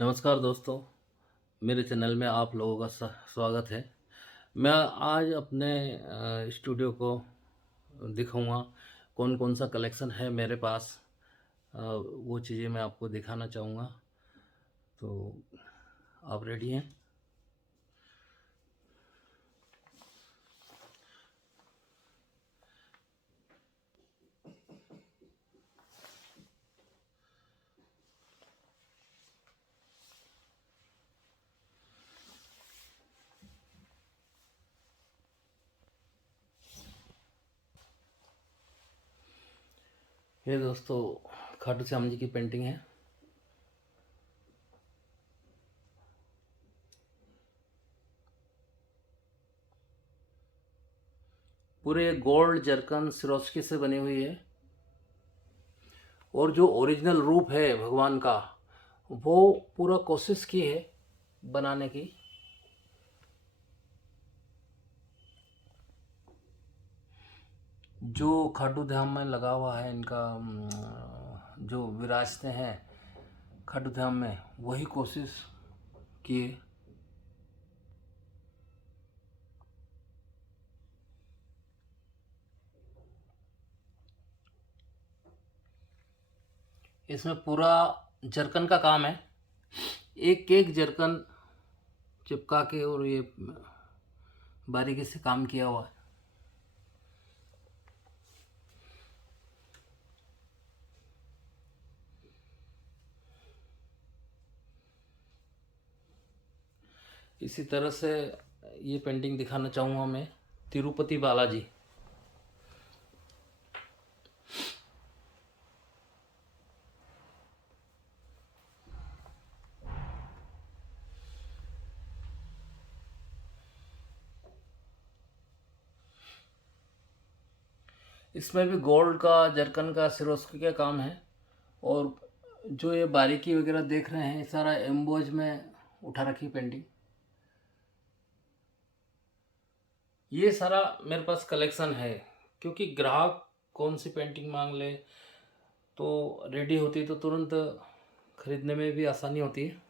नमस्कार दोस्तों, मेरे चैनल में आप लोगों का स्वागत है। मैं आज अपने स्टूडियो को दिखाऊंगा कौन-कौन सा कलेक्शन है मेरे पास। वो चीज़ें मैं आपको दिखाना चाहूँगा। तो आप रेडी हैं? ये दोस्तों खाटू श्याम जी की पेंटिंग है। पूरे गोल्ड जरकन सिरोस्की से बनी हुई है और जो ओरिजिनल रूप है भगवान का वो पूरा कोशिश की है बनाने की। जो खाटू धाम में लगा हुआ है इनका जो विराजते हैं खाटू धाम में वही कोशिश किए। इसमें पूरा जरकन का काम है, एक एक जरकन चिपका के और ये बारीकी से काम किया हुआ है। इसी तरह से ये पेंटिंग दिखाना चाहूँगा मैं तिरुपति बालाजी। इसमें भी गोल्ड का जरकन का सिरोस्की का काम है और जो ये बारीकी वगैरह देख रहे हैं सारा एम्बोज में उठा रखी पेंटिंग। ये सारा मेरे पास कलेक्शन है क्योंकि ग्राहक कौन सी पेंटिंग मांग ले तो रेडी होती है तो तुरंत खरीदने में भी आसानी होती है।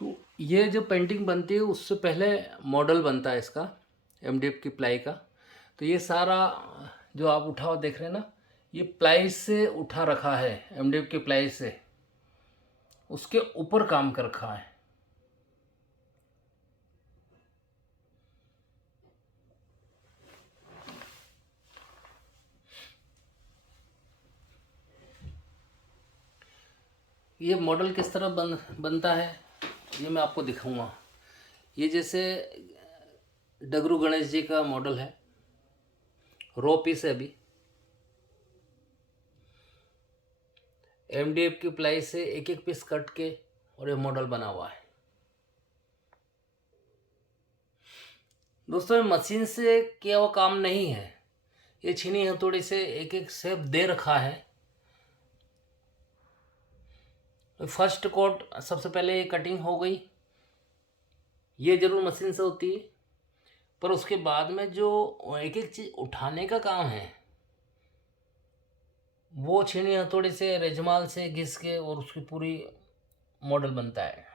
तो ये जो पेंटिंग बनती है उससे पहले मॉडल बनता है इसका एमडीएफ की प्लाई का। तो ये सारा जो आप उठाव देख रहे हैं ना ये प्लाई से उठा रखा है, एमडीएफ की प्लाई से उसके ऊपर काम कर रखा है। ये मॉडल किस तरह बनता है ये मैं आपको दिखाऊंगा। ये जैसे डगरू गणेश जी का मॉडल है, रो पीस है। अभी एमडीएफ की प्लाई से एक एक पीस कट के और ये मॉडल बना हुआ है। दोस्तों मशीन से किया हुआ काम नहीं है, ये छीनी हथौड़ी से एक एक शेप दे रखा है। फर्स्ट कोट सबसे पहले ये कटिंग हो गई, ये जरूर मशीन से होती है पर उसके बाद में जो एक एक चीज़ उठाने का काम है वो छीनी हथौड़ी से रेजमाल से घिस के और उसकी पूरी मॉडल बनता है।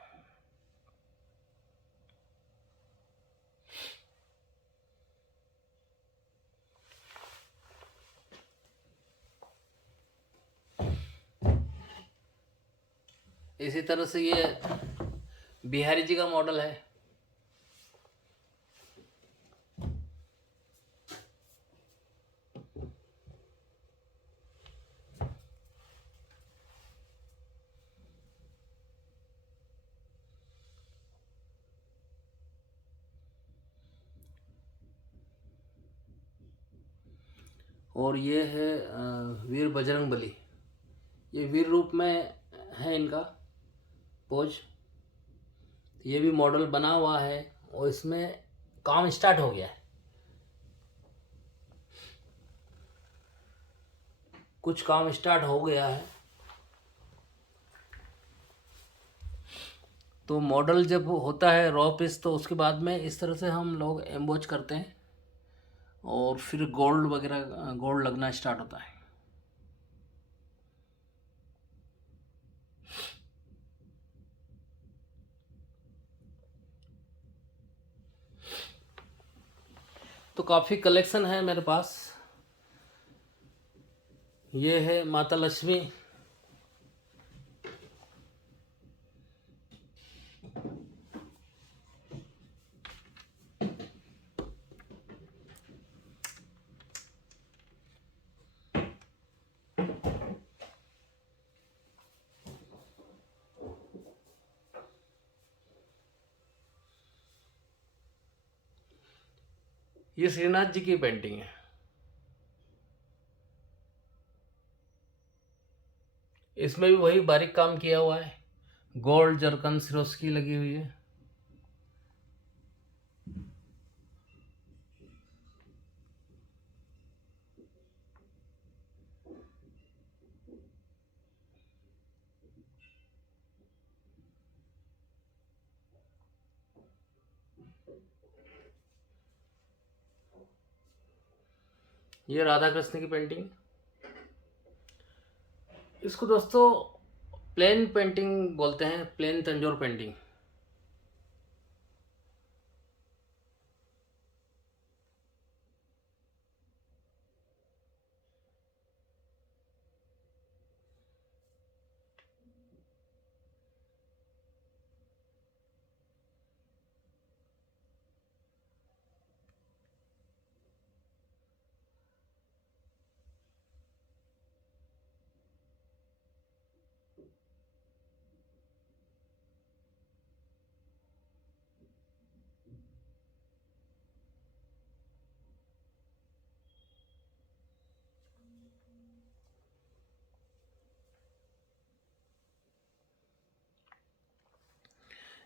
इसी तरह से ये बिहारी जी का मॉडल है। और ये है वीर बजरंग बली, ये वीर रूप में है इनका पोज। ये भी मॉडल बना हुआ है और इसमें काम स्टार्ट हो गया है, कुछ काम स्टार्ट हो गया है। तो मॉडल जब होता है रॉ पीस तो उसके बाद में इस तरह से हम लोग एम्बोज करते हैं और फिर गोल्ड वगैरह गोल्ड लगना स्टार्ट होता है। तो काफ़ी कलेक्शन है मेरे पास। ये है माता लक्ष्मी, ये श्रीनाथ जी की पेंटिंग है। इसमें भी वही बारीक काम किया हुआ है, गोल्ड जरकन सिरोस्की लगी हुई है। ये राधा कृष्ण की पेंटिंग, इसको दोस्तों प्लेन पेंटिंग बोलते हैं, प्लेन तंजोर पेंटिंग।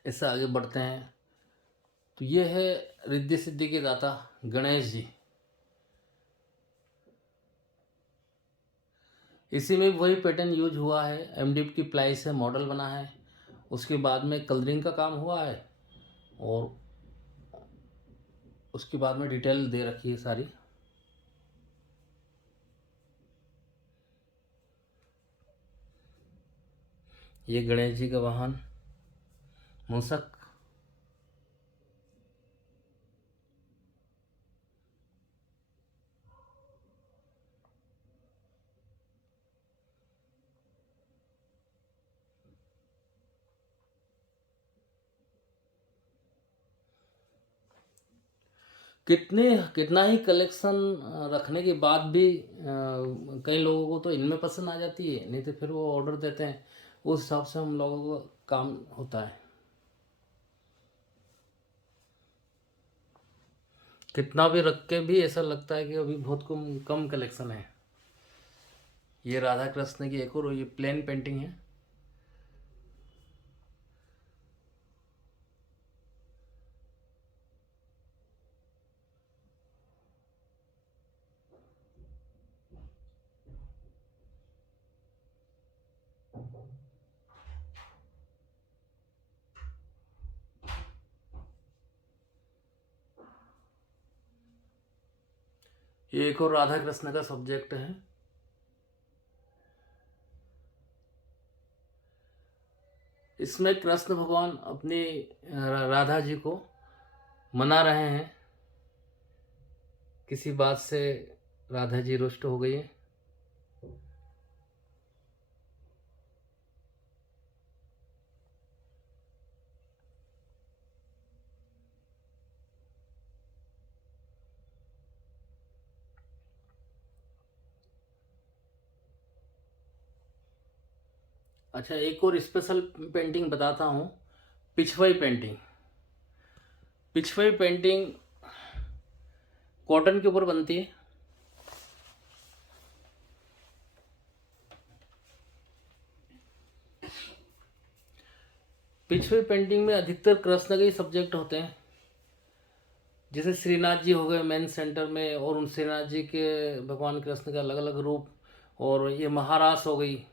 इससे आगे बढ़ते हैं तो ये है रिद्धि सिद्धि के दाता गणेश जी। इसी में वही पैटर्न यूज हुआ है, एमडीएफ की प्लाई से मॉडल बना है, उसके बाद में कलरिंग का काम हुआ है और उसके बाद में डिटेल दे रखी है सारी। ये गणेश जी का वाहन मूषक। कितना ही कलेक्शन रखने के बाद भी कई लोगों को तो इनमें पसंद आ जाती है, नहीं तो फिर वो ऑर्डर देते हैं, उस हिसाब से हम लोगों को काम होता है। कितना भी रख के भी ऐसा लगता है कि अभी बहुत कम कम कलेक्शन है। ये राधा कृष्ण की एक और ये प्लेन पेंटिंग है। ये एक और राधा कृष्ण का सब्जेक्ट है। इसमें कृष्ण भगवान अपनी राधा जी को मना रहे हैं, किसी बात से राधा जी रुष्ट हो गई है। अच्छा, एक और स्पेशल पेंटिंग बताता हूँ, Pichwai painting. Pichwai painting cotton के ऊपर बनती है। पिछवाई पेंटिंग में अधिकतर कृष्ण के ही सब्जेक्ट होते हैं, जैसे श्रीनाथ जी हो गए मेन सेंटर में, और उन श्रीनाथ जी के भगवान कृष्ण का अलग अलग रूप, और ये महारास हो गई।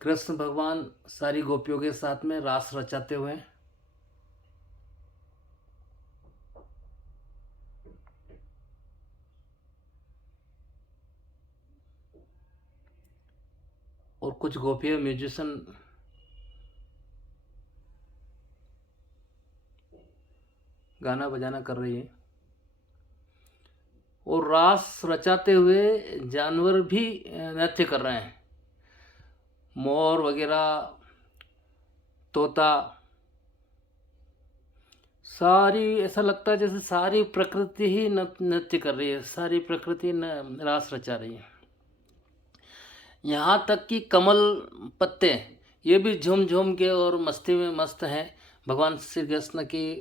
कृष्ण भगवान सारी गोपियों के साथ में रास रचाते हुए, और कुछ गोपियाँ म्यूजिशियन गाना बजाना कर रही है और रास रचाते हुए जानवर भी नृत्य कर रहे हैं। मोर वगैरह, तोता, सारी ऐसा लगता है जैसे सारी प्रकृति ही नृत्य कर रही है, सारी प्रकृति रास रचा रही है। यहाँ तक कि कमल पत्ते ये भी झूम झूम के और मस्ती में मस्त हैं, भगवान श्री कृष्ण की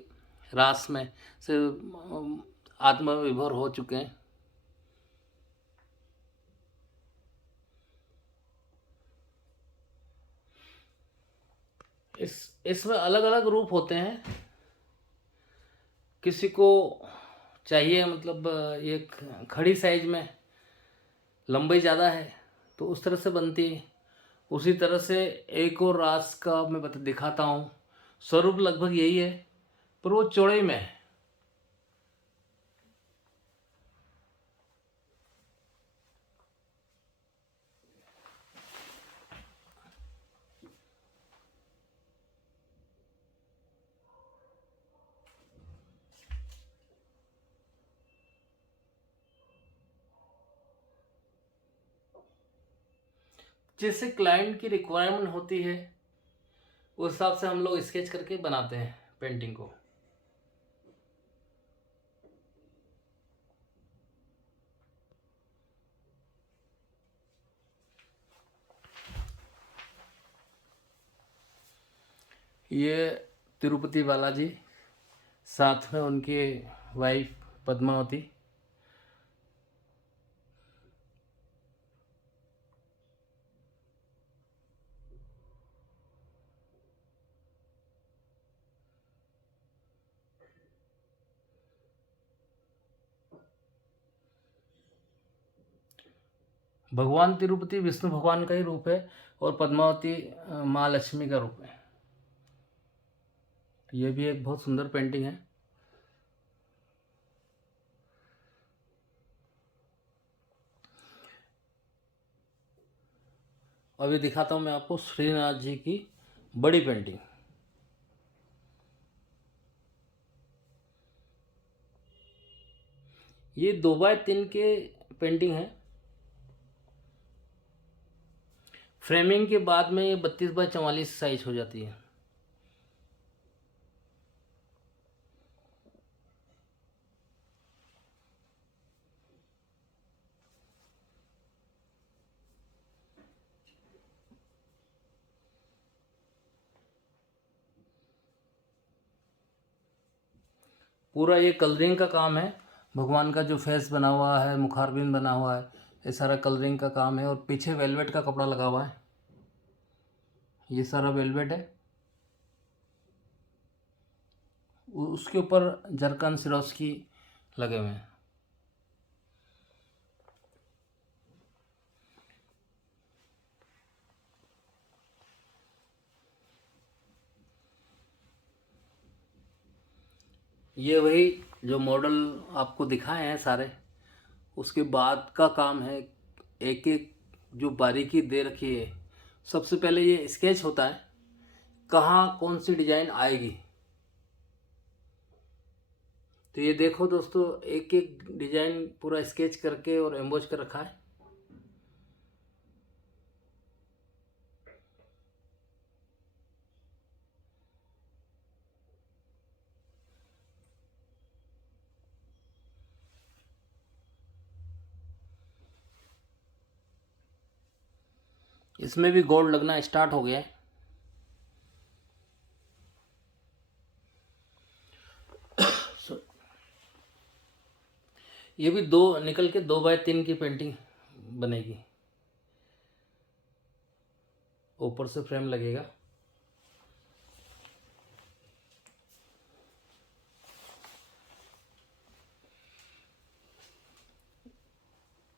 रास में से आत्मविभोर हो चुके हैं। इसमें अलग अलग रूप होते हैं। किसी को चाहिए मतलब ये खड़ी साइज में, लंबाई ज़्यादा है तो उस तरह से बनती है। उसी तरह से एक और रास का मैं दिखाता हूँ। स्वरूप लगभग यही है पर वो चौड़ाई में है। जैसे क्लाइंट की रिक्वायरमेंट होती है उस हिसाब से हम लोग स्केच करके बनाते हैं पेंटिंग को। ये तिरुपति बालाजी, साथ में उनकी वाइफ पद्मावती। भगवान तिरुपति विष्णु भगवान का ही रूप है और पद्मावती माँ लक्ष्मी का रूप है। ये भी एक बहुत सुंदर पेंटिंग है। अभी दिखाता हूँ मैं आपको श्रीनाथ जी की बड़ी पेंटिंग। ये 2x3 के पेंटिंग है। फ्रेमिंग के बाद में ये 32x44 साइज हो जाती है। पूरा ये कलरिंग का काम है। भगवान का जो फेस बना हुआ है, मुखारबिंद बना हुआ है, ये सारा कलरिंग का काम है। और पीछे वेलवेट का कपड़ा लगा हुआ है, ये सारा वेलवेट है। उसके ऊपर जरकन सिरोस्की लगे हुए हैं। ये वही जो मॉडल आपको दिखाए हैं सारे, उसके बाद का काम है। एक एक जो बारीकी दे रखी है, सबसे पहले ये स्केच होता है कहाँ कौन सी डिजाइन आएगी। तो ये देखो दोस्तों, एक एक डिजाइन पूरा स्केच करके और एम्बोज कर रखा है। इसमें भी गोल्ड लगना स्टार्ट हो गया है। ये भी दो निकल के 2x3 की पेंटिंग बनेगी। ऊपर से फ्रेम लगेगा।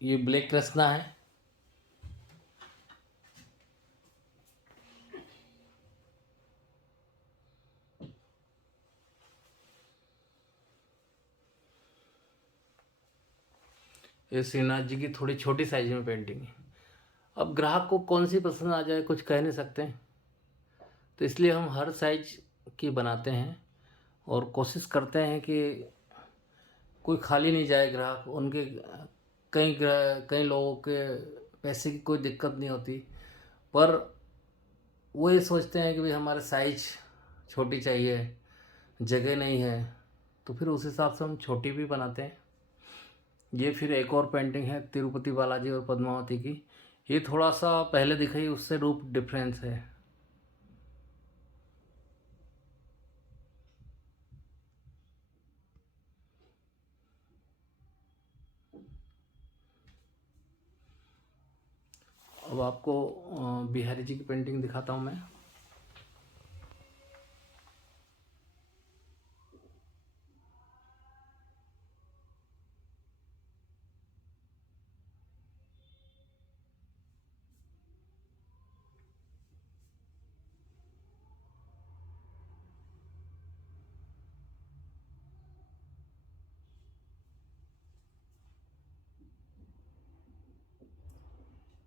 ये ब्लैक कृष्णा है। ये श्रीनाथ जी की थोड़ी छोटी साइज में पेंटिंग है। अब ग्राहक को कौन सी पसंद आ जाए कुछ कह नहीं सकते, तो इसलिए हम हर साइज की बनाते हैं और कोशिश करते हैं कि कोई खाली नहीं जाए ग्राहक। उनके कई लोगों के पैसे की कोई दिक्कत नहीं होती, पर वो ये सोचते हैं कि भाई हमारे साइज छोटी चाहिए, जगह नहीं है, तो फिर उस हिसाब से हम छोटी भी बनाते हैं। ये फिर एक और पेंटिंग है तिरुपति बालाजी और पद्मावती की। ये थोड़ा सा पहले दिखाई उससे रूप डिफरेंस है। अब आपको बिहारी जी की पेंटिंग दिखाता हूँ मैं।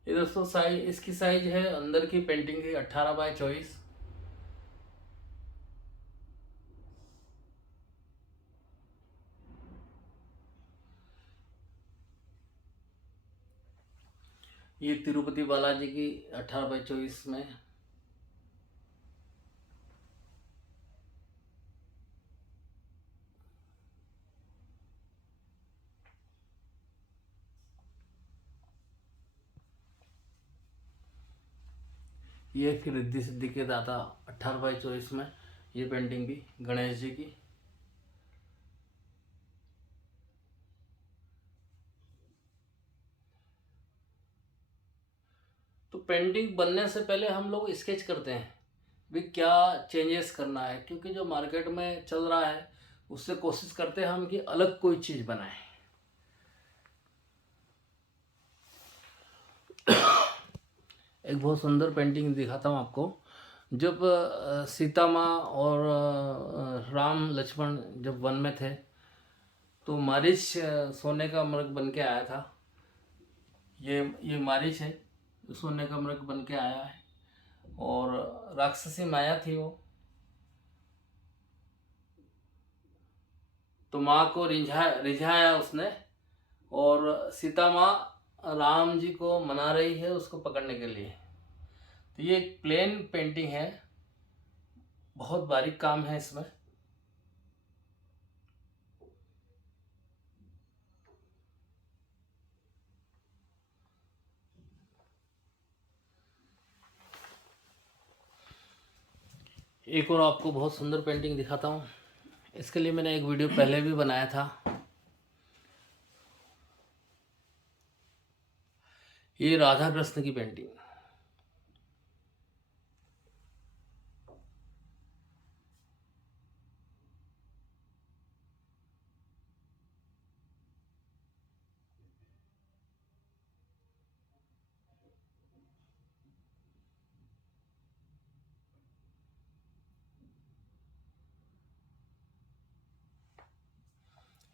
ये दोस्तों साइज, इसकी साइज है अंदर की पेंटिंग की 18x24। ये तिरुपति बालाजी की 18x24 में। ये फिर रिद्धि सिद्धि के दाता 18x24 में। ये पेंटिंग भी गणेश जी की। तो पेंटिंग बनने से पहले हम लोग स्केच करते हैं भी क्या चेंजेस करना है, क्योंकि जो मार्केट में चल रहा है उससे कोशिश करते हैं हम कि अलग कोई चीज़ बनाएं। एक बहुत सुंदर पेंटिंग दिखाता हूँ आपको। जब सीता माँ और राम लक्ष्मण जब वन में थे, तो मारीच सोने का मृग बन के आया था। ये मारीच है, सोने का मृग बन के आया है, और राक्षसी माया थी वो। तो माँ को रिझाया उसने, और सीता माँ राम जी को मना रही है उसको पकड़ने के लिए। तो ये एक प्लेन पेंटिंग है, बहुत बारीक काम है इसमें। एक और आपको बहुत सुंदर पेंटिंग दिखाता हूँ। इसके लिए मैंने एक वीडियो पहले भी बनाया था। ये राधा कृष्ण की पेंटिंग।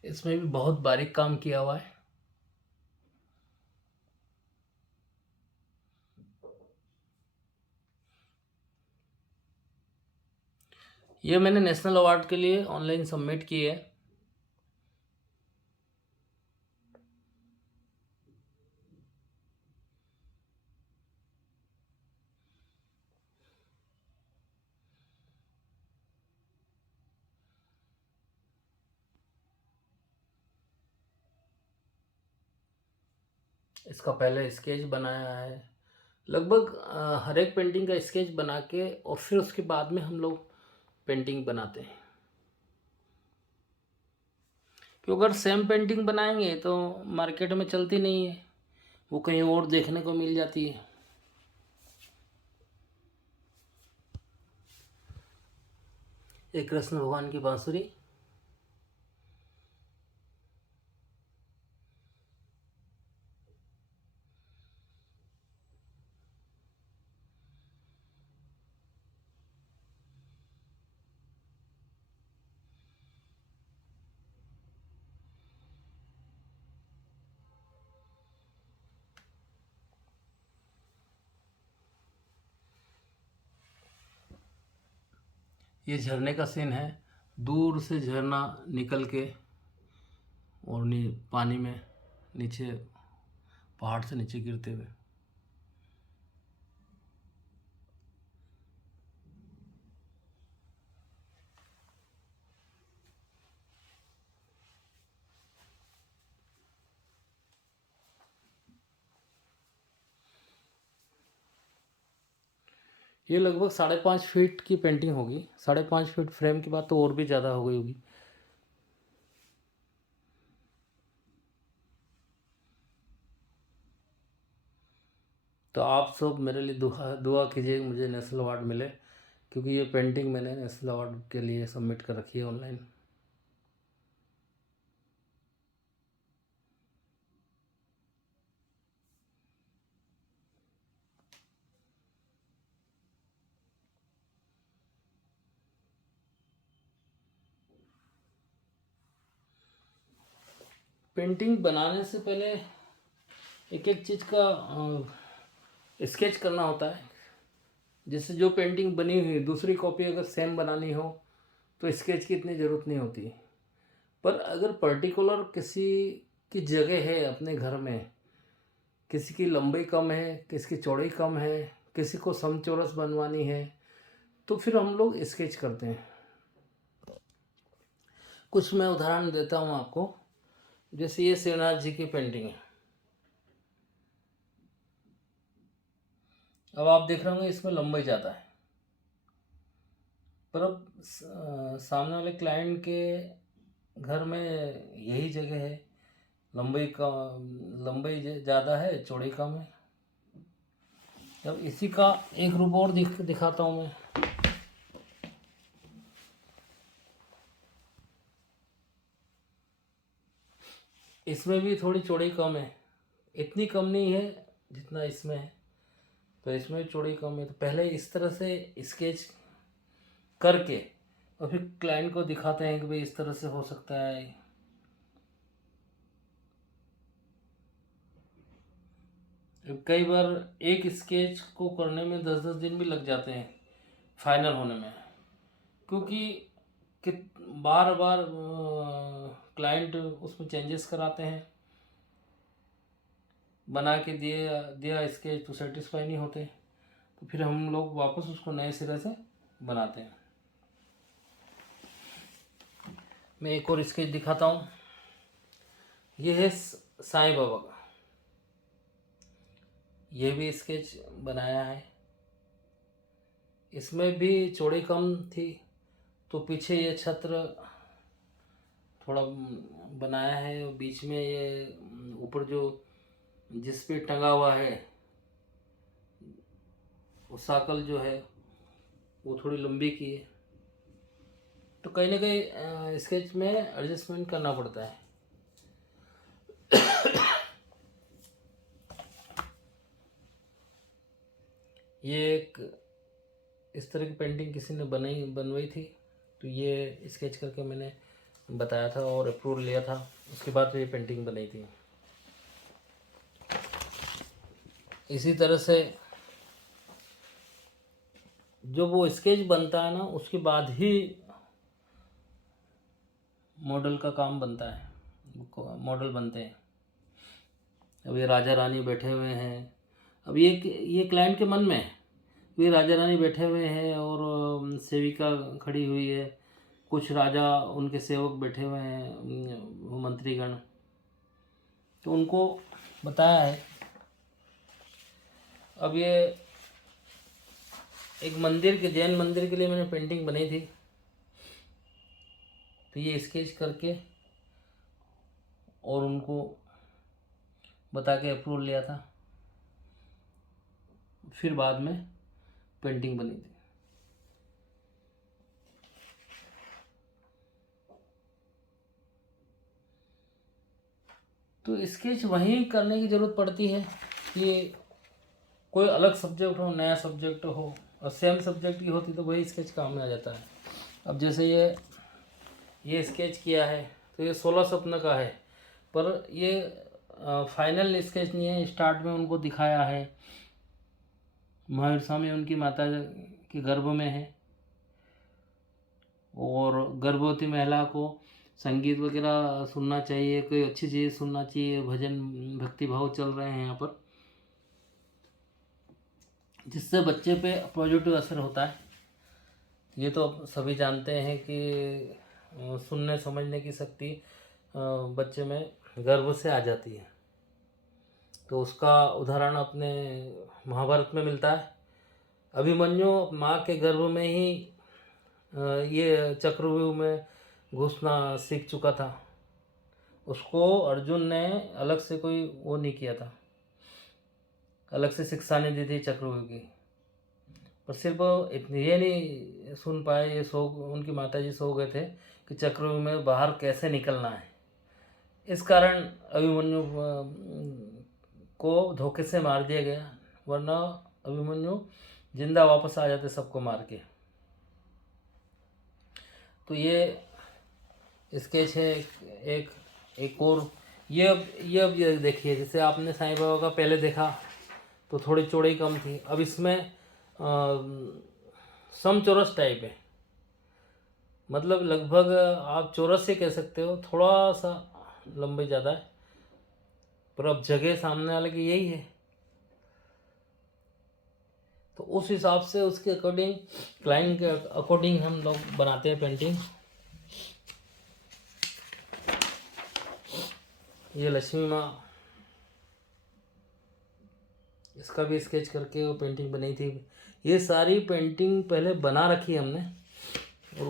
इसमें भी बहुत बारीक काम किया हुआ है। ये मैंने नेशनल अवार्ड के लिए ऑनलाइन सबमिट की है। इसका पहले स्केच बनाया है, लगभग हर एक पेंटिंग का स्केच बना के, और फिर उसके बाद में हम लोग पेंटिंग बनाते हैं। क्योंकि अगर सेम पेंटिंग बनाएंगे तो मार्केट में चलती नहीं है, वो कहीं और देखने को मिल जाती है। एक कृष्ण भगवान की बांसुरी। ये झरने का सीन है, दूर से झरना निकल के और पानी में नीचे, पहाड़ से नीचे गिरते हुए। ये लगभग 5.5 फीट की पेंटिंग होगी। 5.5 फीट फ्रेम की बात तो और भी ज़्यादा हो गई होगी। तो आप सब मेरे लिए दुआ दुआ कीजिए मुझे नेशनल अवार्ड मिले, क्योंकि ये पेंटिंग मैंने नेशनल अवार्ड के लिए सबमिट कर रखी है ऑनलाइन। पेंटिंग बनाने से पहले एक एक चीज़ का स्केच करना होता है। जैसे जो पेंटिंग बनी हुई दूसरी कॉपी अगर सेम बनानी हो तो स्केच की इतनी ज़रूरत नहीं होती। पर अगर पर्टिकुलर किसी की जगह है अपने घर में, किसी की लंबाई कम है, किसी की चौड़ाई कम है, किसी को समचौरस बनवानी है, तो फिर हम लोग स्केच करते हैं। कुछ मैं उदाहरण देता हूँ आपको। जैसे ये शिवनाथ जी की पेंटिंग है। अब आप देख रहे होंगे इसमें लंबाई ज़्यादा है, पर अब सामने वाले क्लाइंट के घर में यही जगह है, लंबाई ज़्यादा है, चौड़ाई कम है। अब इसी का एक रूप और दिखाता हूँ मैं। इसमें भी थोड़ी चौड़ाई कम है, इतनी कम नहीं है जितना इसमें है, तो इसमें भी चौड़ाई कम है। तो पहले इस तरह से स्केच करके और फिर क्लाइंट को दिखाते हैं कि भाई इस तरह से हो सकता है। कई बार एक स्केच को करने में 10-10 दिन भी लग जाते हैं फाइनल होने में, क्योंकि कि बार बार क्लाइंट उसमें चेंजेस कराते हैं। बना के दिया स्केच तो सेटिस्फाई नहीं होते, तो फिर हम लोग वापस उसको नए सिरे से बनाते हैं। मैं एक और स्केच दिखाता हूँ। ये है साईं बाबा का। ये भी स्केच बनाया है। इसमें भी चौड़ाई कम थी, तो पीछे ये छत्र थोड़ा बनाया है, और बीच में ये ऊपर जो जिस पे टंगा हुआ है वो साकल जो है वो थोड़ी लंबी की है। तो कहीं ना कहीं स्केच में एडजस्टमेंट करना पड़ता है। ये एक इस तरह की पेंटिंग किसी ने बनवाई थी, तो ये स्केच करके मैंने बताया था और अप्रूवल लिया था, उसके बाद तो ये पेंटिंग बनाई थी। इसी तरह से जो वो स्केच बनता है ना, उसके बाद ही मॉडल का काम बनता है, मॉडल बनते हैं। अब ये राजा रानी बैठे हुए हैं। अब ये क्लाइंट के मन में है, ये राजा रानी बैठे हुए हैं और सेविका खड़ी हुई है, कुछ राजा उनके सेवक बैठे हुए हैं, मंत्रीगण, तो उनको बताया है। अब ये एक मंदिर के जैन मंदिर के लिए मैंने पेंटिंग बनाई थी, तो ये स्केच करके और उनको बता के अप्रूवल लिया था, फिर बाद में पेंटिंग बनी थी। तो स्केच वहीं करने की ज़रूरत पड़ती है कि कोई अलग सब्जेक्ट हो, नया सब्जेक्ट हो, और सेम सब्जेक्ट की होती तो वही स्केच काम में आ जाता है। अब जैसे ये स्केच किया है तो ये 16 स्वप्न का है, पर ये फाइनल स्केच नहीं है। स्टार्ट में उनको दिखाया है, महावीर स्वामी उनकी माता के गर्भ में है, और गर्भवती महिला को संगीत वगैरह सुनना चाहिए, कोई अच्छी चीज़ सुनना चाहिए, भजन भक्ति भाव चल रहे हैं यहाँ पर, जिससे बच्चे पे पॉजिटिव असर होता है। ये तो सभी जानते हैं कि सुनने समझने की शक्ति बच्चे में गर्भ से आ जाती है। तो उसका उदाहरण अपने महाभारत में मिलता है। अभिमन्यु माँ के गर्भ में ही ये चक्रव्यूह में घुसना सीख चुका था। उसको अर्जुन ने अलग से कोई वो नहीं किया था, अलग से शिक्षा नहीं दी थी चक्रव्यूह की। पर सिर्फ इतनी ये नहीं सुन पाए, ये उनकी माताजी सो गए थे कि चक्रव्यूह में बाहर कैसे निकलना है। इस कारण अभिमन्यु को धोखे से मार दिया गया, वरना अभिमन्यु जिंदा वापस आ जाते सबको मार के। तो ये स्केच है एक और ये देखिए, जैसे आपने साईं बाबा का पहले देखा तो थोड़ी चौड़ाई कम थी, अब इसमें समचौरस टाइप है, मतलब लगभग आप चौरस ही कह सकते हो, थोड़ा सा लंबाई ज़्यादा है, पर अब जगह सामने वाले की यही है। तो उस हिसाब से उसके अकॉर्डिंग, क्लाइंट के अकॉर्डिंग हम लोग बनाते हैं पेंटिंग। ये लक्ष्मी माँ, इसका भी स्केच करके वो पेंटिंग बनी थी। ये सारी पेंटिंग पहले बना रखी है हमने, और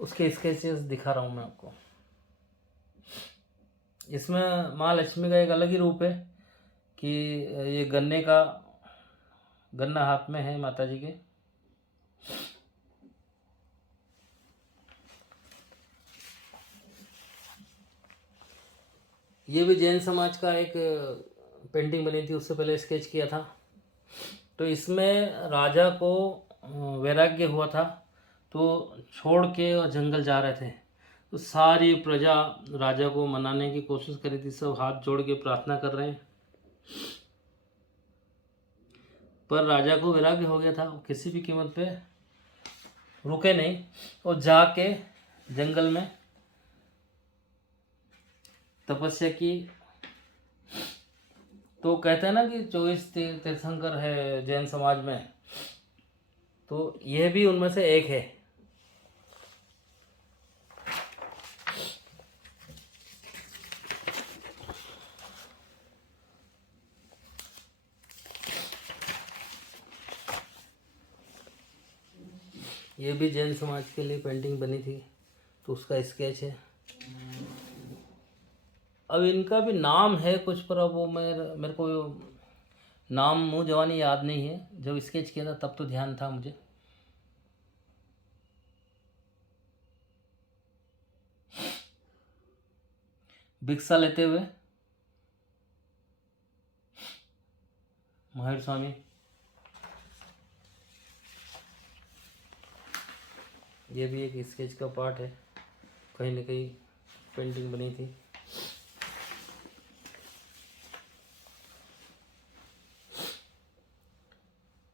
उसके स्केचेस दिखा रहा हूँ मैं आपको। इसमें माँ लक्ष्मी का एक अलग ही रूप है कि ये गन्ना हाथ में है माता जी के। ये भी जैन समाज का एक पेंटिंग बनी थी, उससे पहले स्केच किया था। तो इसमें राजा को वैराग्य हुआ था, तो छोड़ के और जंगल जा रहे थे, तो सारी प्रजा राजा को मनाने की कोशिश करी थी, सब हाथ जोड़ के प्रार्थना कर रहे हैं, पर राजा को वैराग्य हो गया था, वो किसी भी कीमत पे रुके नहीं, और जाके जंगल में तपस्या की। तो कहते हैं ना कि 24 तीर्थंकर है जैन समाज में, तो यह भी उनमें से एक है। ये भी जैन समाज के लिए पेंटिंग बनी थी, तो उसका स्केच है। अब इनका भी नाम है कुछ, पर अब वो मेरे को नाम मुँह जवानी याद नहीं है। जब स्केच किया था तब तो ध्यान था मुझे। भिक्षा लेते हुए महावीर स्वामी, ये भी एक स्केच का पार्ट है, कहीं ना कहीं पेंटिंग बनी थी।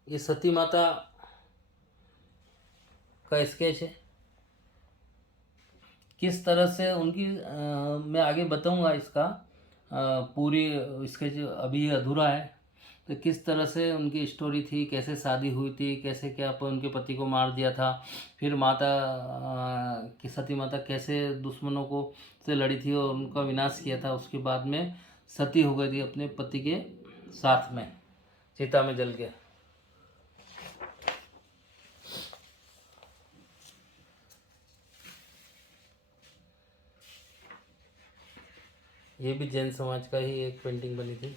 ये सती माता का स्केच है, किस तरह से उनकी मैं आगे बताऊंगा इसका पूरी स्केच, अभी अधूरा है। तो किस तरह से उनकी स्टोरी थी, कैसे शादी हुई थी, कैसे क्या उनके पति को मार दिया था, फिर माता की सती माता कैसे दुश्मनों को से लड़ी थी और उनका विनाश किया था, उसके बाद में सती हो गई थी अपने पति के साथ में, चिता में जल के। ये भी जैन समाज का ही एक पेंटिंग बनी थी।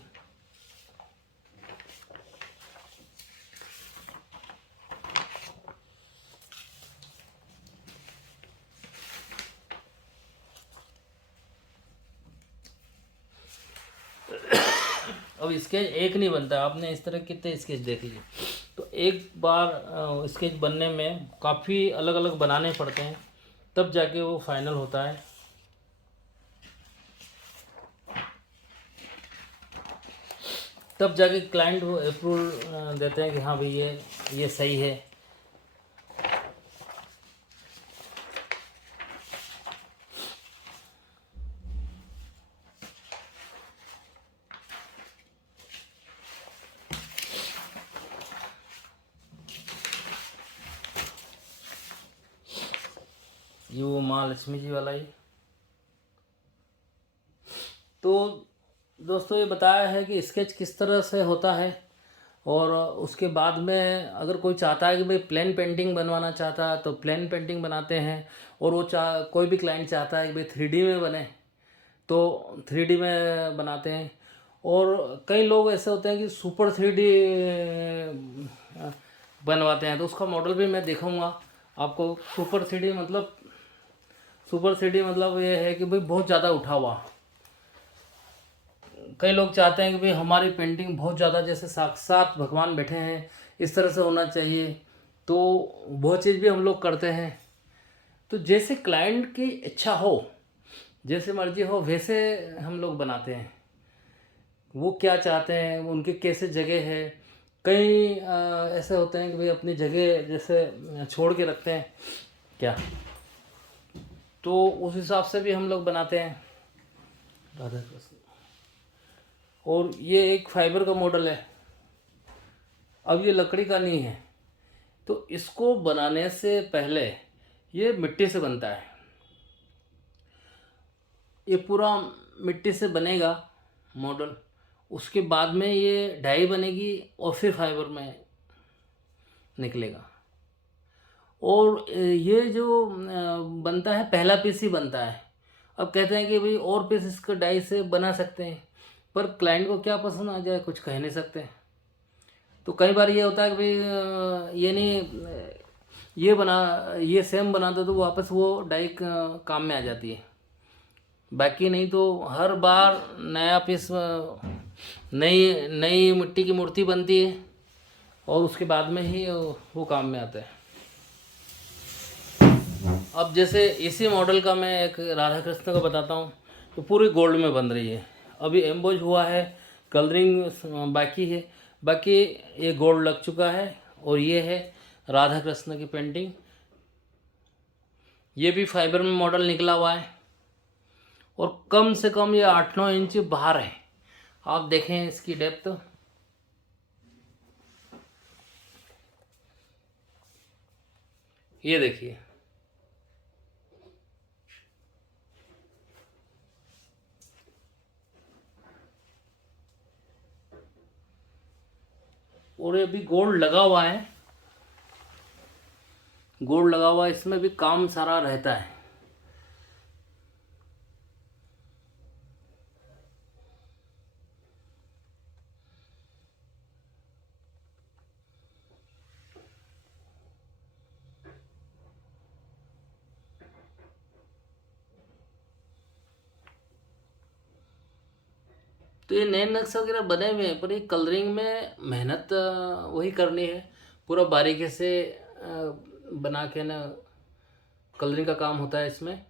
अब स्केच एक नहीं बनता, आपने इस तरह कितने स्केच देख लिए, तो एक बार स्केच बनने में काफ़ी अलग अलग बनाने पड़ते हैं, तब जाके वो फाइनल होता है। तब जाके क्लाइंट वो अप्रूवल देते हैं कि हाँ भाई ये सही है। ये वो माँ लक्ष्मी जी वाला ही। तो दोस्तों ये बताया है कि स्केच किस तरह से होता है, और उसके बाद में अगर कोई चाहता है कि भाई प्लेन पेंटिंग बनवाना चाहता है तो प्लेन पेंटिंग बनाते हैं, और वो कोई भी क्लाइंट चाहता है कि भाई 3D में बने तो 3D में बनाते हैं। और कई लोग ऐसे होते हैं कि सुपर 3D बनवाते हैं, तो उसका मॉडल भी मैं दिखाऊंगा आपको। सुपर 3D मतलब ये है कि भाई बहुत ज़्यादा उठा हुआ। कई लोग चाहते हैं कि भाई हमारी पेंटिंग बहुत ज़्यादा जैसे साक्षात भगवान बैठे हैं इस तरह से होना चाहिए, तो वो चीज़ भी हम लोग करते हैं। तो जैसे क्लाइंट की इच्छा हो, जैसे मर्जी हो, वैसे हम लोग बनाते हैं। वो क्या चाहते हैं, उनकी कैसे जगह है। कई ऐसे होते हैं कि भाई अपनी जगह जैसे छोड़ के रखते हैं क्या, तो उस हिसाब से भी हम लोग बनाते हैं। राधा कृष्ण। और ये एक फाइबर का मॉडल है, अब ये लकड़ी का नहीं है। तो इसको बनाने से पहले ये मिट्टी से बनता है, ये पूरा मिट्टी से बनेगा मॉडल। उसके बाद में ये डाई बनेगी और फिर फाइबर में निकलेगा। और ये जो बनता है पहला पीस ही बनता है। अब कहते हैं कि भाई और पीस इसको डाई से बना सकते हैं, पर क्लाइंट को क्या पसंद आ जाए कुछ कह नहीं सकते। तो कई बार ये होता है कि भाई ये नहीं ये सेम बना दो तो वापस वो डाई काम में आ जाती है। बाकी नहीं तो हर बार नया पीस नई नई मिट्टी की मूर्ति बनती है, और उसके बाद में ही वो काम में आता है। अब जैसे इसी मॉडल का मैं एक राधा कृष्ण का बताता हूँ, तो पूरी गोल्ड में बन रही है। अभी एम्बोज हुआ है, कलरिंग बाकी है, बाकी ये गोल्ड लग चुका है। और ये है राधा कृष्ण की पेंटिंग, ये भी फाइबर में मॉडल निकला हुआ है, और कम से कम ये 8-9 इंच बाहर है। आप देखें इसकी डेप्थ, ये देखिए। और ये भी गोल्ड लगा हुआ है, गोल्ड लगा हुआ है, इसमें भी काम सारा रहता है। तो ये नए नक्शे वगैरह बने हुए हैं, पर ये कलरिंग में मेहनत वही करनी है, पूरा बारीकी से बना के ना कलरिंग का काम होता है इसमें।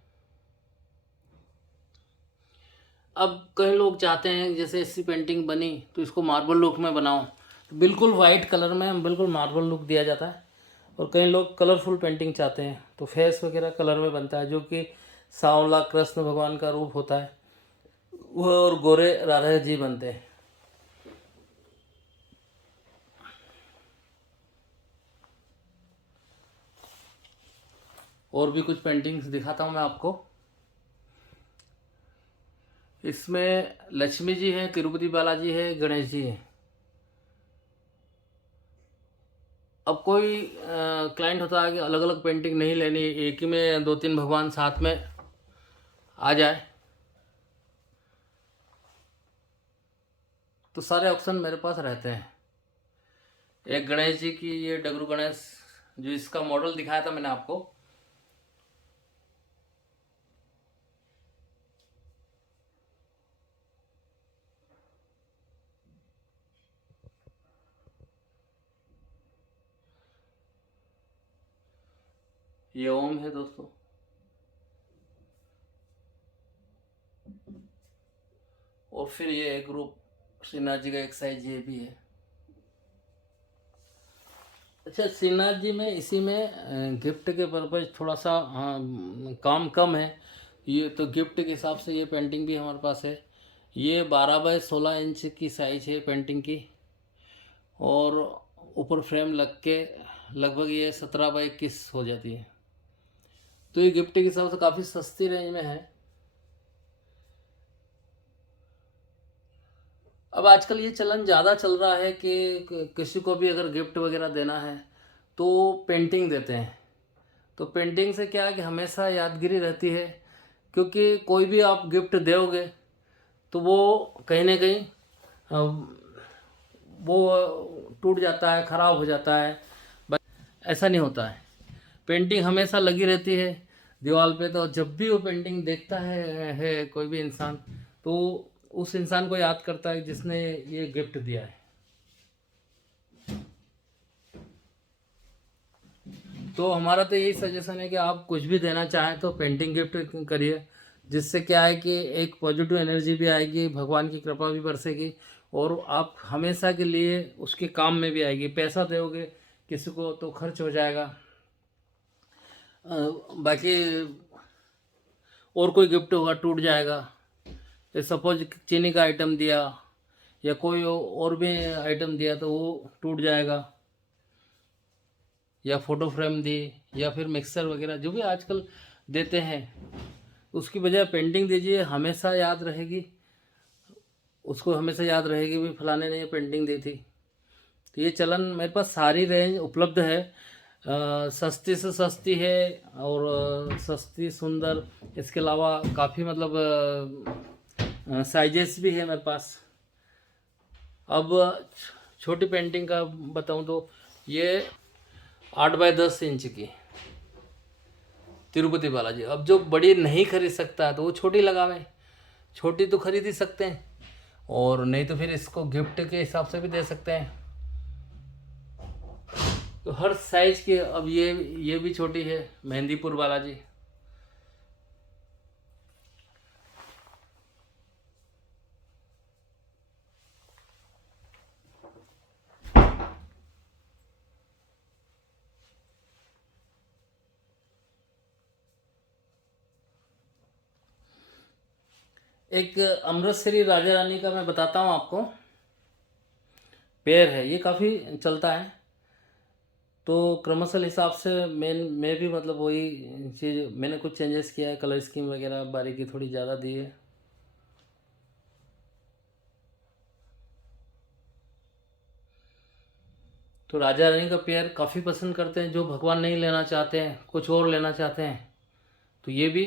अब कई लोग चाहते हैं जैसे ऐसी पेंटिंग बनी तो इसको मार्बल लुक में बनाओ, तो बिल्कुल वाइट कलर में बिल्कुल मार्बल लुक दिया जाता है। और कई लोग कलरफुल पेंटिंग चाहते हैं तो फेस वगैरह कलर में बनता है, जो कि सांवला कृष्ण भगवान का रूप होता है वो, और गोरे राधा जी बनते हैं। और भी कुछ पेंटिंग्स दिखाता हूँ मैं आपको। इसमें लक्ष्मी जी है, तिरुपति बालाजी है, गणेश जी है। अब कोई क्लाइंट होता है कि अलग अलग पेंटिंग नहीं लेनी, एक ही में 2-3 भगवान साथ में आ जाए, तो सारे ऑप्शन मेरे पास रहते हैं। एक गणेश जी की, ये डगरू गणेश जो इसका मॉडल दिखाया था मैंने आपको, ये ओम है दोस्तों। और फिर ये एक रूप श्रीनाथ जी का एक साइज ये भी है। अच्छा, श्रीनाथ जी में इसी में गिफ्ट के पर्पज थोड़ा सा काम कम है, ये तो गिफ्ट के हिसाब से ये पेंटिंग भी हमारे पास है। ये 12 बाय 16 इंच की साइज है पेंटिंग की, और ऊपर फ्रेम लग के लगभग ये 17 बाय 21 हो जाती है। तो ये गिफ्ट के हिसाब से काफ़ी सस्ती रेंज में है। अब आजकल ये चलन ज़्यादा चल रहा है कि किसी को भी अगर गिफ्ट वगैरह देना है तो पेंटिंग देते हैं। तो पेंटिंग से क्या है कि हमेशा यादगिरी रहती है, क्योंकि कोई भी आप गिफ्ट दोगे तो वो कहीं ना कहीं वो टूट जाता है, ख़राब हो जाता है, बट ऐसा नहीं होता है। पेंटिंग हमेशा लगी रहती है दीवार पे। तो जब भी वो पेंटिंग देखता है कोई भी इंसान, तो उस इंसान को याद करता है जिसने ये गिफ्ट दिया है। तो हमारा तो यही सजेशन है कि आप कुछ भी देना चाहें तो पेंटिंग गिफ्ट करिए, जिससे क्या है कि एक पॉजिटिव एनर्जी भी आएगी, भगवान की कृपा भी बरसेगी, और आप हमेशा के लिए उसके काम में भी आएगी। पैसा दोगे किसी को तो खर्च हो जाएगा, बाकी और कोई गिफ्ट होगा टूट जाएगा। तो सपोज चीनी का आइटम दिया या कोई और भी आइटम दिया तो वो टूट जाएगा, या फोटो फ्रेम दी या फिर मिक्सर वगैरह जो भी आजकल देते हैं, उसकी बजाय पेंटिंग दीजिए, हमेशा याद रहेगी उसको, हमेशा याद रहेगी भी फलाने ने ये पेंटिंग दी थी। तो ये चलन मेरे पास सारी रेंज उपलब्ध है, सस्ती से सस्ती है और सस्ती सुंदर, इसके अलावा काफ़ी मतलब साइजेस भी है मेरे पास। अब छोटी पेंटिंग का बताऊं तो ये 8 बाय 10 इंच की तिरुपति बालाजी। अब जो बड़ी नहीं खरीद सकता तो वो छोटी लगावे, छोटी तो खरीद ही सकते हैं, और नहीं तो फिर इसको गिफ्ट के हिसाब से भी दे सकते हैं। तो हर साइज की, अब ये भी छोटी है, मेहंदीपुर बालाजी। एक अमृतसरी राजा रानी का मैं बताता हूँ आपको, पेयर है, ये काफ़ी चलता है। तो क्रमशः हिसाब से मैं भी मतलब वही चीज़, मैंने कुछ चेंजेस किया है, कलर स्कीम वगैरह बारीकी थोड़ी ज़्यादा दी है। तो राजा रानी का पेयर काफ़ी पसंद करते हैं, जो भगवान नहीं लेना चाहते हैं, कुछ और लेना चाहते हैं, तो ये भी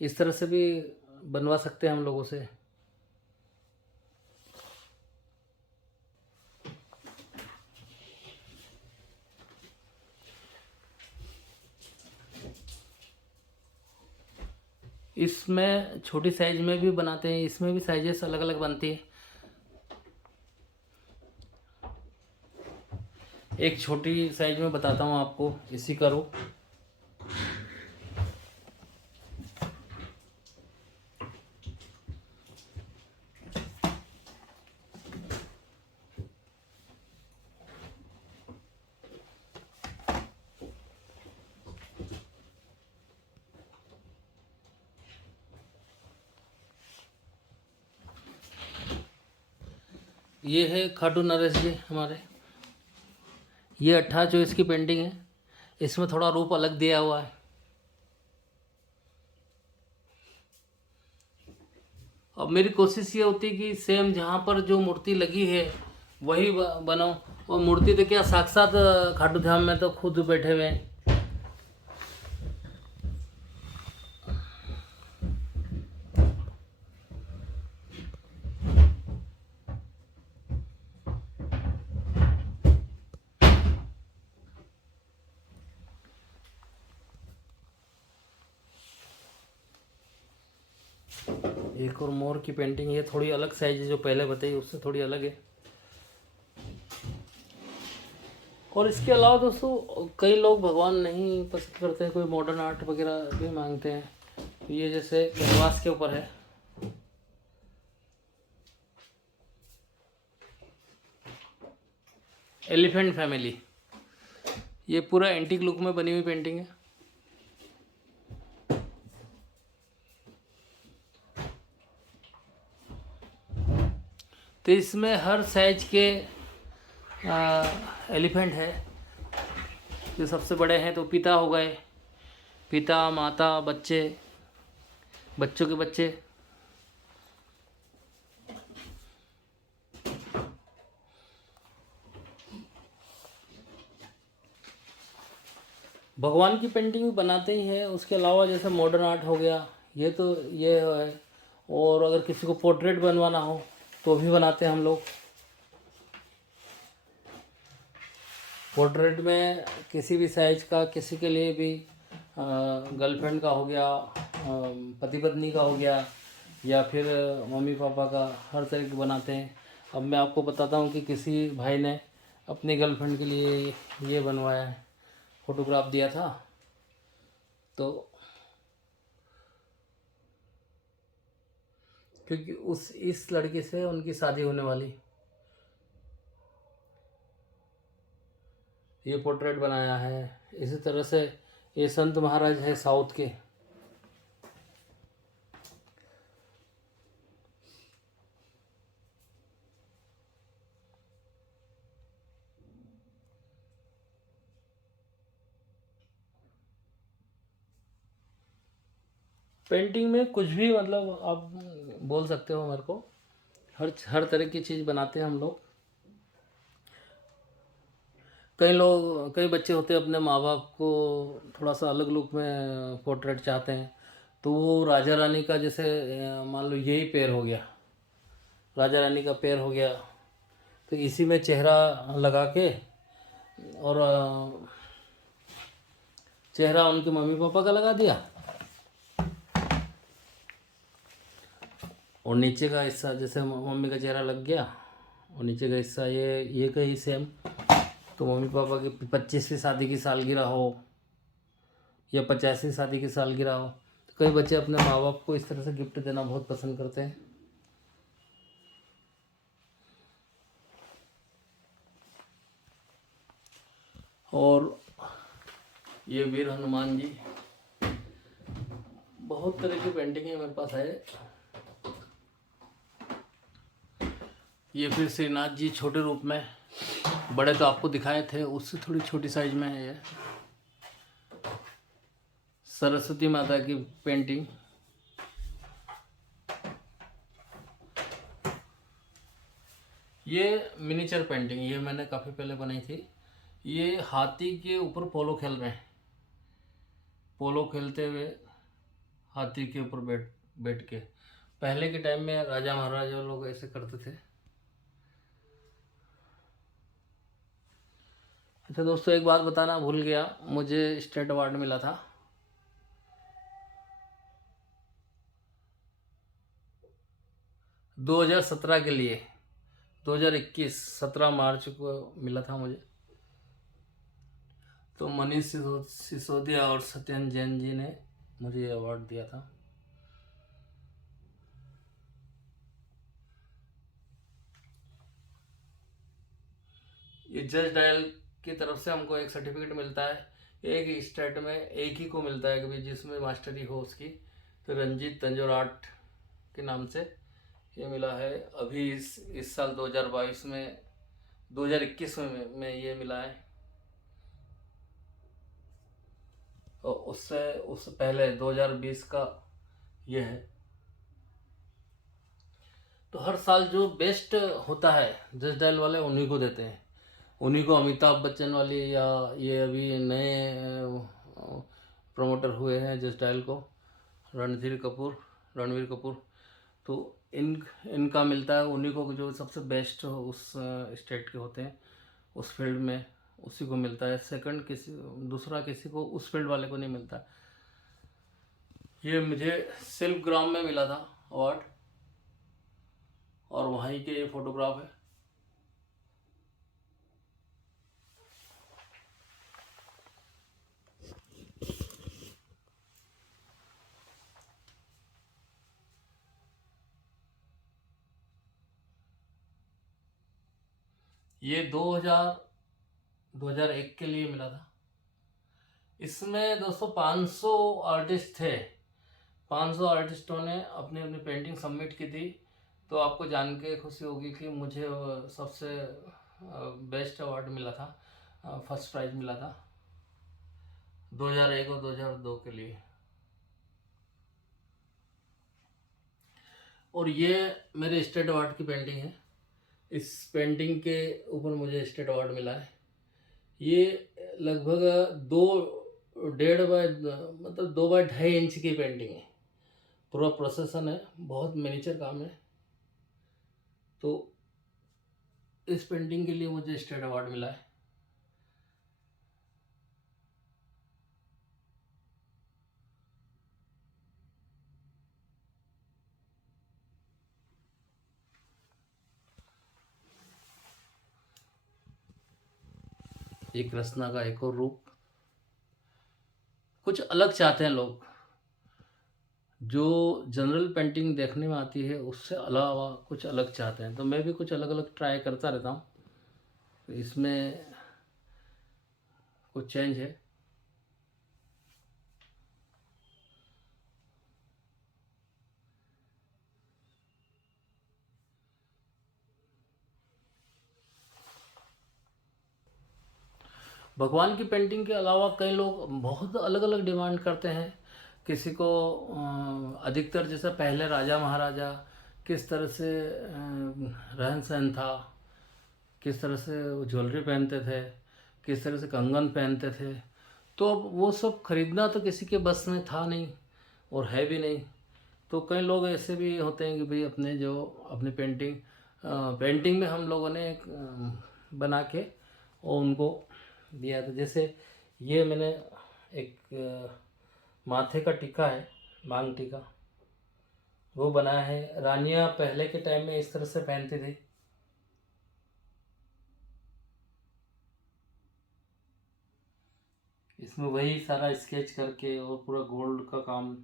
इस तरह से भी बनवा सकते हैं हम लोगों से। इसमें छोटी साइज में भी बनाते हैं, इसमें भी साइजेस अलग अलग बनती है। एक छोटी साइज में बताता हूँ आपको, इसी का रूप। ये है खाटू नरेश जी हमारे, ये 18 की पेंटिंग है, इसमें थोड़ा रूप अलग दिया हुआ है। अब मेरी कोशिश ये होती है कि सेम जहाँ पर जो मूर्ति लगी है वही बनाओ, और मूर्ति तो क्या साक्षात खाटू धाम में तो खुद बैठे हुए हैं। एक और मोर की पेंटिंग, ये थोड़ी अलग साइज है, जो पहले बताई उससे थोड़ी अलग है। और इसके अलावा दोस्तों कई लोग भगवान नहीं पसंद करते हैं, कोई मॉडर्न आर्ट वगैरह भी मांगते हैं। तो ये जैसे कैनवास के ऊपर है, एलिफेंट फैमिली, ये पूरा एंटीक लुक में बनी हुई पेंटिंग है। तो इसमें हर साइज के एलिफेंट है। जो सबसे बड़े हैं तो पिता हो गए, पिता, माता, बच्चे, बच्चों के बच्चे। भगवान की पेंटिंग भी बनाते ही हैं, उसके अलावा जैसे मॉडर्न आर्ट हो गया, ये है। और अगर किसी को पोर्ट्रेट बनवाना हो तो भी बनाते हैं हम लोग। पोर्ट्रेट में किसी भी साइज का, किसी के लिए भी, गर्लफ्रेंड का हो गया, पति पत्नी का हो गया, या फिर मम्मी पापा का, हर तरह के बनाते हैं। अब मैं आपको बताता हूँ कि किसी भाई ने अपनी गर्लफ्रेंड के लिए ये बनवाया है, फोटोग्राफ दिया था। तो क्योंकि इस लड़के से उनकी शादी होने वाली, ये पोर्ट्रेट बनाया है। इसी तरह से ये संत महाराज है साउथ के। पेंटिंग में कुछ भी, मतलब आप बोल सकते हो मेरे को, हर तरह की चीज़ बनाते हैं हम लोग। कई बच्चे होते हैं अपने माँ बाप को थोड़ा सा अलग लुक में पोर्ट्रेट चाहते हैं, तो वो राजा रानी का, जैसे मान लो यही पैर हो गया, राजा रानी का पैर हो गया, तो इसी में चेहरा लगा के, और चेहरा उनके मम्मी पापा का लगा दिया, और नीचे का हिस्सा जैसे मम्मी का चेहरा लग गया, और नीचे का हिस्सा ये कहीं सेम। तो मम्मी पापा की 25वीं शादी की सालगिरह हो या 50वीं शादी की सालगिरह हो, तो कई बच्चे अपने माँ बाप को इस तरह से गिफ्ट देना बहुत पसंद करते हैं। और ये वीर हनुमान जी, बहुत तरह की पेंटिंग है मेरे पास है। ये फिर श्रीनाथ जी छोटे रूप में, बड़े तो आपको दिखाए थे, उससे थोड़ी छोटी साइज में है ये। सरस्वती माता की पेंटिंग, ये मिनीचर पेंटिंग, ये मैंने काफ़ी पहले बनाई थी। ये हाथी के ऊपर पोलो खेल रहे हैं, पोलो खेलते हुए हाथी के ऊपर बैठ बैठ के। पहले के टाइम में राजा महाराजा लोग ऐसे करते थे। अच्छा दोस्तों, एक बात बताना भूल गया, मुझे स्टेट अवार्ड मिला था 2017 के लिए। 2021 17 मार्च को मिला था मुझे। तो मनीष सिसोदिया और सत्यन जैन जी ने मुझे ये अवार्ड दिया था। ये जज डायल की तरफ से हमको एक सर्टिफिकेट मिलता है, एक स्टेट में एक ही को मिलता है कि जिसमें मास्टरी हो उसकी। तो रंजीत तंजोर आर्ट के नाम से ये मिला है। अभी इस साल 2022 में, 2021 में ये मिला है। और उससे पहले 2020 का ये है। तो हर साल जो बेस्ट होता है जस्ट डायल वाले उन्हीं को देते हैं, उन्हीं को। अमिताभ बच्चन वाली, या ये अभी नए प्रमोटर हुए हैं जस्ट डायल को, रणवीर कपूर, तो इनका मिलता है उन्हीं को, जो सबसे बेस्ट उस स्टेट के होते हैं उस फील्ड में, उसी को मिलता है। सेकंड दूसरा किसी को उस फील्ड वाले को नहीं मिलता। ये मुझे शिल्प ग्राम में मिला था अवार्ड, और वहीं के ये फोटोग्राफ है। ये 2001 के लिए मिला था। इसमें दोस्तों 500 आर्टिस्ट थे, 500 आर्टिस्टों ने अपनी अपनी पेंटिंग सबमिट की थी। तो आपको जान के खुशी होगी कि मुझे सबसे बेस्ट अवार्ड मिला था, फर्स्ट प्राइज मिला था। 2001 और 2002 के लिए। और ये मेरे स्टेट अवार्ड की पेंटिंग है। इस पेंटिंग के ऊपर मुझे स्टेट अवार्ड मिला है। ये लगभग 2.5 इंच की पेंटिंग है। पूरा प्रोसेसन है, बहुत मिनीचर काम है। तो इस पेंटिंग के लिए मुझे स्टेट अवार्ड मिला है। ये कृष्णा का एक और रूप। कुछ अलग चाहते हैं लोग, जो जनरल पेंटिंग देखने में आती है उससे अलावा कुछ अलग चाहते हैं, तो मैं भी कुछ अलग अलग ट्राई करता रहता हूँ। इसमें कुछ चेंज है। भगवान की पेंटिंग के अलावा कई लोग बहुत अलग अलग डिमांड करते हैं। किसी को अधिकतर जैसे पहले राजा महाराजा किस तरह से रहन सहन था, किस तरह से वो ज्वेलरी पहनते थे, किस तरह से कंगन पहनते थे, तो अब वो सब खरीदना तो किसी के बस में था नहीं और है भी नहीं। तो कई लोग ऐसे भी होते हैं कि भाई अपनी पेंटिंग में हम लोगों ने एक बना के और उनको दिया था। जैसे ये मैंने एक माथे का टीका है, मांग टीका, वो बनाया है। रानियां पहले के टाइम में इस तरह से पहनती थी। इसमें वही सारा स्केच करके और पूरा गोल्ड का काम।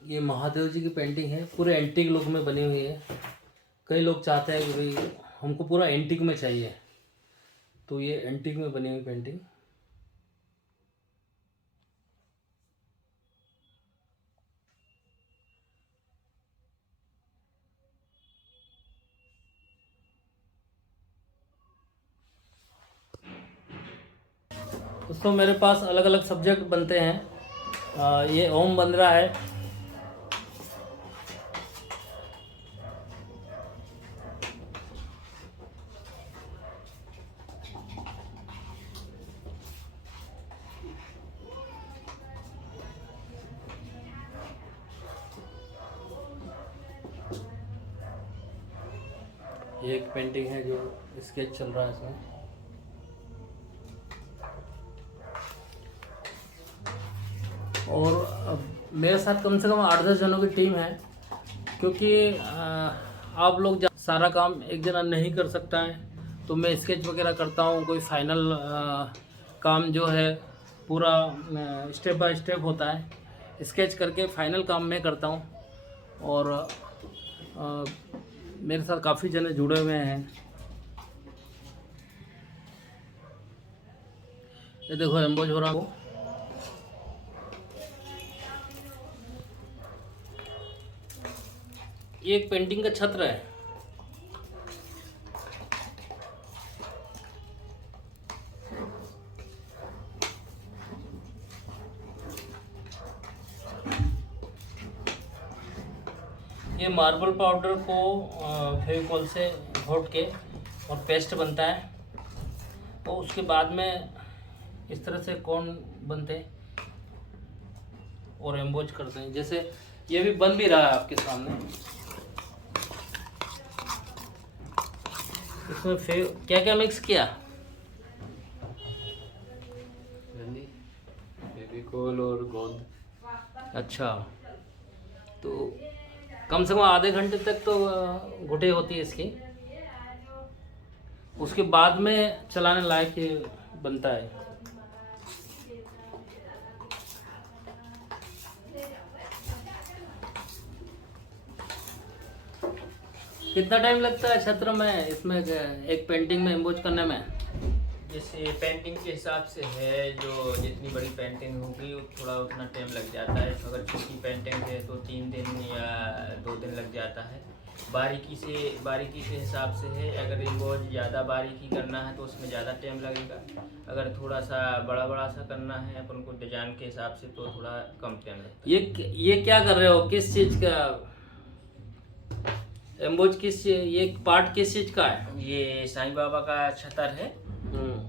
ये महादेव जी की पेंटिंग है, पूरे एंटीक लुक में बनी हुई है। कई लोग चाहते हैं कि भाई हमको पूरा एंटीक में चाहिए, तो ये एंटीक में बनी हुई पेंटिंग। दोस्तों मेरे पास अलग अलग सब्जेक्ट बनते हैं। ये ओम बन रहा है। ये एक पेंटिंग है जो स्केच चल रहा है इसमें। और अब मेरे साथ कम से कम 8-10 जनों की टीम है, क्योंकि आप लोग सारा काम एक जना नहीं कर सकता है, तो मैं स्केच वगैरह करता हूँ। कोई फाइनल काम जो है पूरा स्टेप बाय स्टेप होता है, स्केच करके फाइनल काम मैं करता हूँ। और मेरे साथ काफ़ी जने जुड़े हुए हैं। ये देखो एम्बोज हो रहा हो। ये एक पेंटिंग का छत्र है। ये मार्बल पाउडर को फेविकॉल से घोट के और पेस्ट बनता है, तो उसके बाद में इस तरह से कोन बनते हैं और एम्बोज करते हैं। जैसे ये भी बन भी रहा है आपके सामने। इसमें क्या क्या मिक्स किया? फेविकोल और गोंद। अच्छा, तो कम से कम आधे घंटे तक तो घुटे होती है इसकी, उसके बाद में चलाने लायक ये बनता है। कितना टाइम लगता है छत्र में इसमें एक पेंटिंग में एम्बोज करने में? जैसे पेंटिंग के हिसाब से है, जो जितनी बड़ी पेंटिंग होगी थोड़ा उतना टाइम लग जाता है। अगर छोटी पेंटिंग है तो 3 दिन या 2 दिन लग जाता है। बारीकी के हिसाब से है। अगर एम्बोज ज़्यादा बारीकी करना है तो उसमें ज़्यादा टाइम लगेगा। अगर थोड़ा सा बड़ा सा करना है अपन को डिजाइन के हिसाब से तो थोड़ा कम टाइम लगता है। ये क्या कर रहे हो? किस चीज का एम्बोज? ये पार्ट किस चीज का है? ये साईं बाबा का छतर है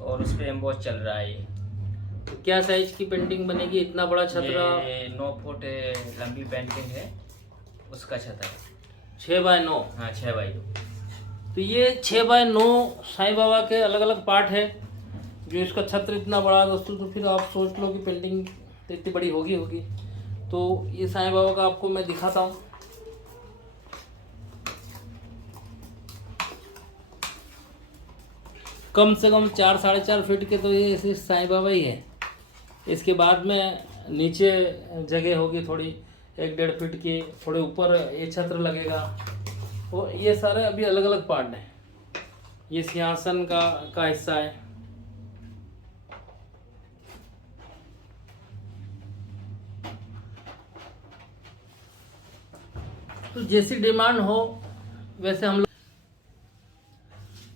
और उस पर एम्बोज चल रहा है। ये तो क्या साइज की पेंटिंग बनेगी? इतना बड़ा छतरा? ये 9 फुट लंबी पेंटिंग है, उसका छतर। 6x9? हाँ, 6x2। तो ये 6x9 साईं बाबा के अलग अलग पार्ट है जो इसका छत्र इतना बड़ा है दोस्तों। तो फिर आप सोच लो कि पेंटिंग तो इतनी बड़ी होगी। तो ये साईं बाबा का आपको मैं दिखाता हूँ। कम से कम 4-4.5 फीट के तो ये ऐसे साईं बाबा ही है। इसके बाद में नीचे जगह होगी थोड़ी 1-1.5 फीट की, थोड़े ऊपर ये छत्र लगेगा। तो ये सारे अभी अलग अलग पार्ट हैं। ये सिंहासन का हिस्सा है। तो जैसी डिमांड हो वैसे हम लोग,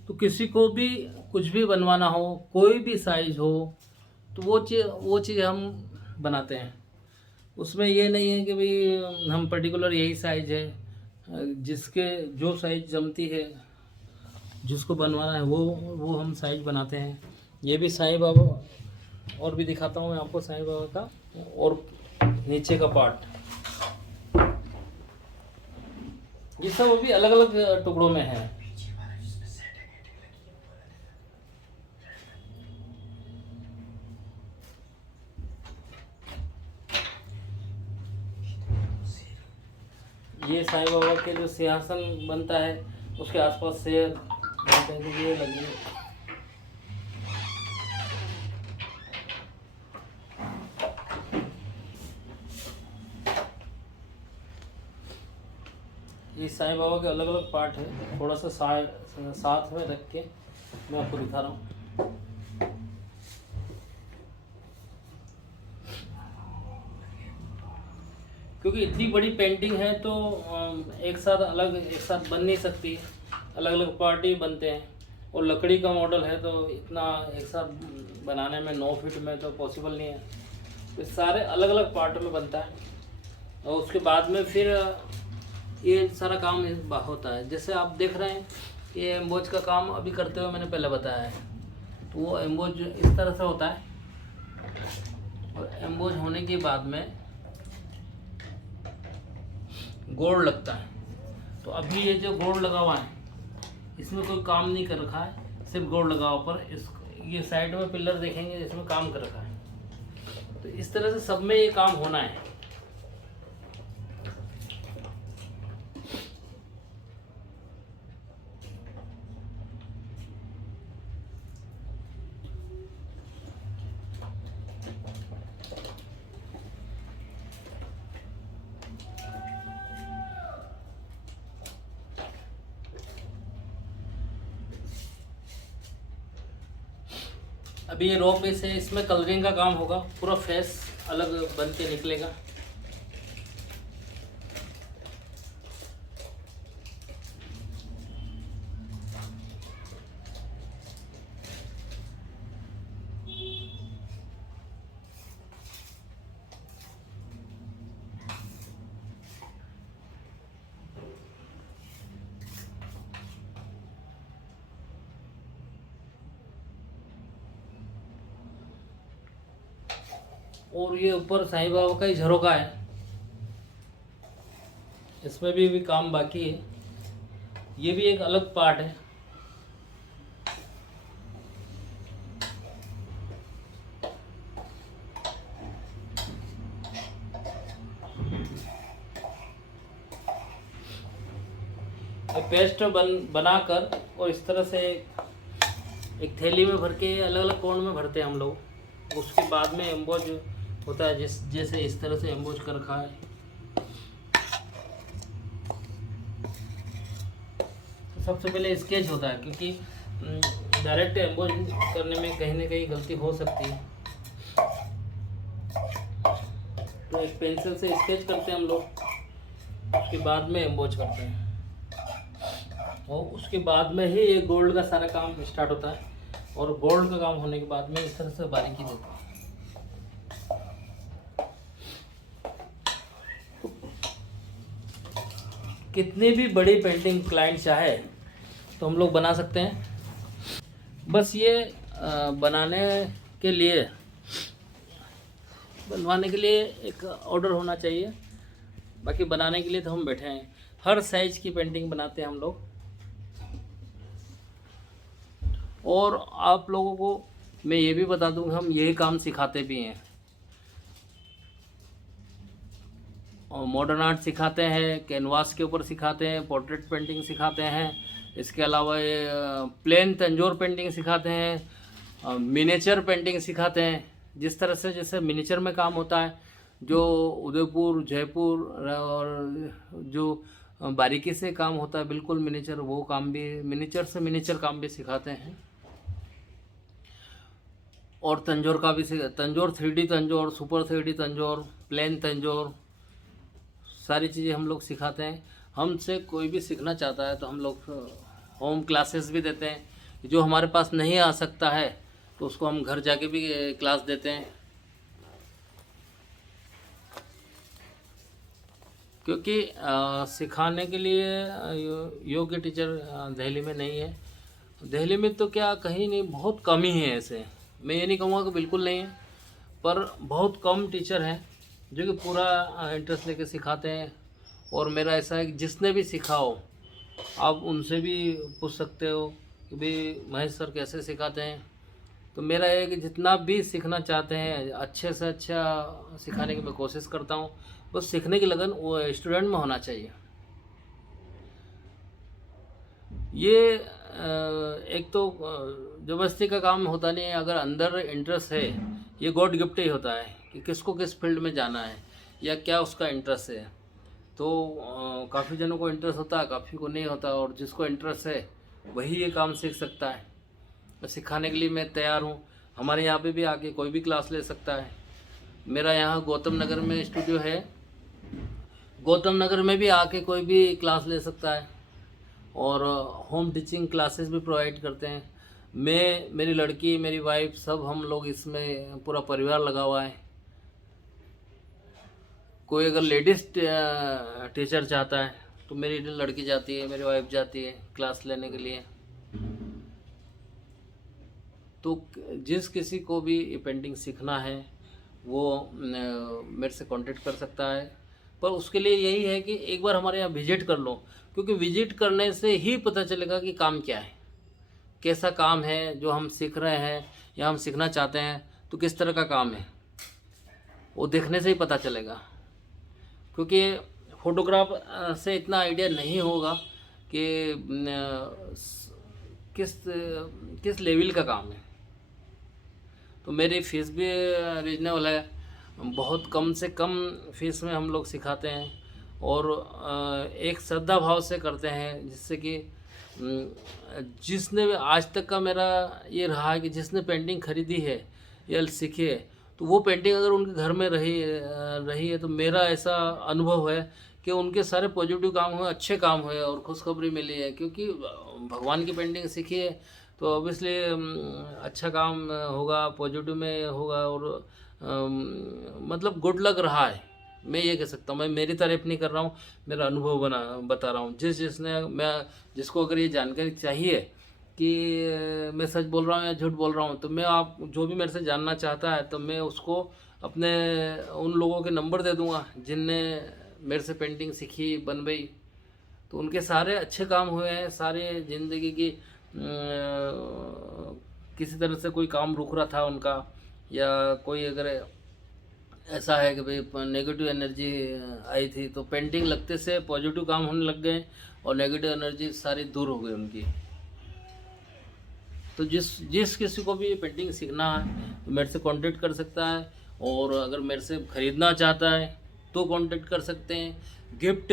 तो किसी को भी कुछ भी बनवाना हो, कोई भी साइज हो, तो वो चीज़ हम बनाते हैं। उसमें ये नहीं है कि भाई हम पर्टिकुलर यही साइज है। जिसके जो साइज जमती है, जिसको बनवाना है वो हम साइज बनाते हैं। ये भी साईं बाबा, और भी दिखाता हूँ मैं आपको साईं बाबा का और नीचे का पार्ट। ये सब अभी अलग अलग टुकड़ों में है। ये साईं बाबा के जो सिंहासन बनता है उसके आसपास शेर बनते हैं, तो ये लगे। ये साईं बाबा के अलग अलग पार्ट है। थोड़ा सा साथ में रख के मैं आपको दिखा रहा हूँ। क्योंकि इतनी बड़ी पेंटिंग है तो एक साथ बन नहीं सकती। अलग अलग पार्ट ही बनते हैं। और लकड़ी का मॉडल है तो इतना एक साथ बनाने में 9 फीट में तो पॉसिबल नहीं है। तो सारे अलग अलग पार्ट में बनता है और उसके बाद में फिर ये सारा काम होता है। जैसे आप देख रहे हैं ये एम्बोज का काम अभी करते हुए मैंने पहले बताया है। तो वो एम्बोज इस तरह से होता है और एम्बोज होने के बाद में गोल्ड लगता है। तो अभी ये जो गोल्ड लगा हुआ है इसमें कोई काम नहीं कर रखा है, सिर्फ गोल्ड लगा हुआ। पर इस ये साइड में पिलर देखेंगे जिसमें काम कर रखा है। तो इस तरह से सब में ये काम होना है। अभी ये रॉ पीस है, इसमें कलरिंग का काम होगा। पूरा फेस अलग बन के निकलेगा। और ये ऊपर साईं बाबा का ही झरोका है, इसमें भी काम बाकी है। ये भी एक अलग पार्ट है। पेस्ट बनाकर और इस तरह से एक थैली में भर के अलग अलग कोण में भरते हैं हम लोग। उसके बाद में एम्बोज होता है, जैसे इस तरह से एम्बोज कर रखा है। सबसे पहले स्केच होता है, क्योंकि डायरेक्ट एम्बोज करने में कहीं ना कहीं गलती हो सकती है। तो एक पेंसिल से स्केच करते हैं हम लोग, उसके बाद में एम्बोज करते हैं, और उसके बाद में ही ये गोल्ड का सारा काम स्टार्ट होता है। और गोल्ड का काम होने के बाद में इस तरह से बारीकी देते हैं। कितनी भी बड़ी पेंटिंग क्लाइंट चाहे तो हम लोग बना सकते हैं। बस ये बनवाने के लिए एक ऑर्डर होना चाहिए। बाकी बनाने के लिए तो हम बैठे हैं। हर साइज की पेंटिंग बनाते हैं हम लोग। और आप लोगों को मैं ये भी बता दूंगा, हम यही काम सिखाते भी हैं। और मॉडर्न आर्ट सिखाते हैं, कैनवास के ऊपर सिखाते हैं, पोर्ट्रेट पेंटिंग सिखाते हैं। इसके अलावा ये प्लेन तंजोर पेंटिंग सिखाते हैं, मिनिएचर पेंटिंग सिखाते हैं। जिस तरह से जैसे मिनिएचर में काम होता है, जो उदयपुर, जयपुर और जो बारीकी से काम होता है बिल्कुल मिनिएचर, वो काम भी मिनिएचर से मिनिएचर काम भी सिखाते हैं। और तंजोर का भी Tanjore, 3D Tanjore, super 3D Tanjore, plain Tanjore, सारी चीज़ें हम लोग सिखाते हैं। हमसे कोई भी सीखना चाहता है तो हम लोग होम क्लासेस भी देते हैं। जो हमारे पास नहीं आ सकता है तो उसको हम घर जाके भी क्लास देते हैं, क्योंकि सिखाने के लिए योग्य टीचर दिल्ली में नहीं है। दिल्ली में तो क्या, कहीं नहीं, बहुत कम ही है ऐसे। मैं ये नहीं कहूँगा कि बिल्कुल नहीं है, पर बहुत कम टीचर हैं जो कि पूरा इंटरेस्ट लेके सिखाते हैं। और मेरा ऐसा है कि जिसने भी सिखाओ आप उनसे भी पूछ सकते हो कि भाई महेश सर कैसे सिखाते हैं। तो मेरा है कि जितना भी सीखना चाहते हैं अच्छे से अच्छा सिखाने की मैं कोशिश करता हूँ। बस सीखने की लगन वो स्टूडेंट में होना चाहिए। ये एक तो ज़बरदस्ती का काम होता नहीं है। अगर अंदर इंटरेस्ट है, ये गॉड गिफ्ट ही होता है कि किसको किस फील्ड में जाना है या क्या उसका इंटरेस्ट है। तो काफ़ी जनों को इंटरेस्ट होता है, काफ़ी को नहीं होता। और जिसको इंटरेस्ट है वही ये काम सीख सकता है। तो सिखाने के लिए मैं तैयार हूँ। हमारे यहाँ पे भी आके कोई भी क्लास ले सकता है। मेरा यहाँ गौतम नगर में स्टूडियो है, गौतम नगर में भी आके कोई भी क्लास ले सकता है। और होम टीचिंग क्लासेस भी प्रोवाइड करते हैं। मैं, मेरी लड़की, मेरी वाइफ, सब हम लोग इसमें पूरा परिवार लगा हुआ है। कोई अगर लेडीज़ टीचर चाहता है तो मेरी लड़की जाती है, मेरी वाइफ जाती है क्लास लेने के लिए। तो जिस किसी को भी ये पेंटिंग सीखना है वो मेरे से कांटेक्ट कर सकता है। पर उसके लिए यही है कि एक बार हमारे यहाँ विजिट कर लो, क्योंकि विजिट करने से ही पता चलेगा कि काम क्या है, कैसा काम है जो हम सीख रहे हैं या हम सीखना चाहते हैं। तो किस तरह का काम है वो देखने से ही पता चलेगा। क्योंकि फोटोग्राफ से इतना आइडिया नहीं होगा कि किस लेवल का काम है। तो मेरी फ़ीस भी रीजनेबल है, बहुत कम से कम फीस में हम लोग सिखाते हैं। और एक श्रद्धा भाव से करते हैं, जिससे कि जिसने आज तक का मेरा ये रहा है कि जिसने पेंटिंग खरीदी है या सीखी है, तो वो पेंटिंग अगर उनके घर में रही है तो मेरा ऐसा अनुभव है कि उनके सारे पॉजिटिव काम हुए, अच्छे काम हुए और खुशखबरी मिली है। क्योंकि भगवान की पेंटिंग सीखी है तो ऑब्वियसली अच्छा काम होगा, पॉजिटिव में होगा। और मतलब गुड लक रहा है, मैं ये कह सकता हूँ। मैं मेरी तारीफ नहीं कर रहा हूँ, मेरा अनुभव बता रहा हूँ। जिसको अगर ये जानकारी चाहिए कि मैं सच बोल रहा हूँ या झूठ बोल रहा हूँ, तो मैं, आप जो भी मेरे से जानना चाहता है तो मैं उसको अपने उन लोगों के नंबर दे दूँगा जिनने मेरे से पेंटिंग सीखी, बनवाई। तो उनके सारे अच्छे काम हुए हैं। सारे ज़िंदगी की किसी तरह से कोई काम रुक रहा था उनका, या कोई अगर ऐसा है कि भाई नेगेटिव एनर्जी आई थी, तो पेंटिंग लगते से पॉजिटिव काम होने लग गए और नेगेटिव एनर्जी सारी दूर हो गई उनकी। तो जिस किसी को भी ये पेंटिंग सीखना है तो मेरे से कांटेक्ट कर सकता है। और अगर मेरे से ख़रीदना चाहता है तो कांटेक्ट कर सकते हैं। गिफ्ट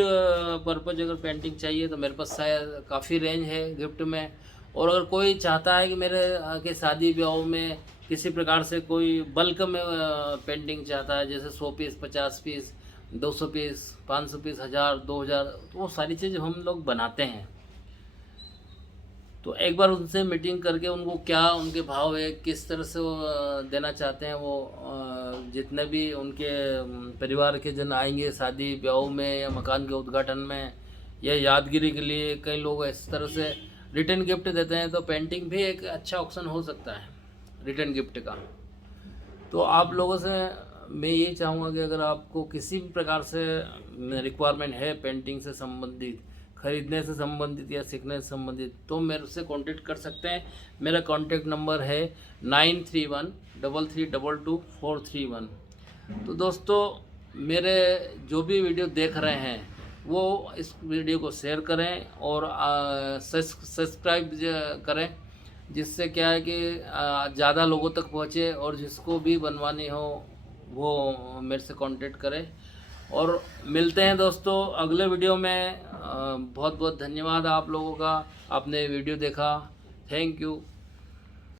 पर्पज अगर पेंटिंग चाहिए तो मेरे पास शायद काफ़ी रेंज है गिफ्ट में। और अगर कोई चाहता है कि मेरे के शादी ब्याह में किसी प्रकार से कोई बल्क में पेंटिंग चाहता है, जैसे 100 पीस, 50 पीस, 200 पीस, 500 पीस, 1000, 2000, तो वो सारी चीज़ हम लोग बनाते हैं। तो एक बार उनसे मीटिंग करके उनको क्या उनके भाव है, किस तरह से वो देना चाहते हैं, वो जितने भी उनके परिवार के जन आएंगे शादी ब्याह में या मकान के उद्घाटन में या यादगिरी के लिए, कई लोग इस तरह से रिटर्न गिफ्ट देते हैं, तो पेंटिंग भी एक अच्छा ऑप्शन हो सकता है रिटर्न गिफ्ट का। तो आप लोगों से मैं ये चाहूँगा कि अगर आपको किसी भी प्रकार से रिक्वायरमेंट है पेंटिंग से संबंधित, ख़रीदने से संबंधित या सीखने से संबंधित, तो मेरे से कांटेक्ट कर सकते हैं। मेरा कांटेक्ट नंबर है 9313322431। तो दोस्तों, मेरे जो भी वीडियो देख रहे हैं वो इस वीडियो को शेयर करें और सब्सक्राइब करें, जिससे क्या है कि ज़्यादा लोगों तक पहुँचे, और जिसको भी बनवानी हो वो मेरे से कांटेक्ट करें। और मिलते हैं दोस्तों अगले वीडियो में। बहुत बहुत धन्यवाद आप लोगों का, आपने वीडियो देखा। Thank you.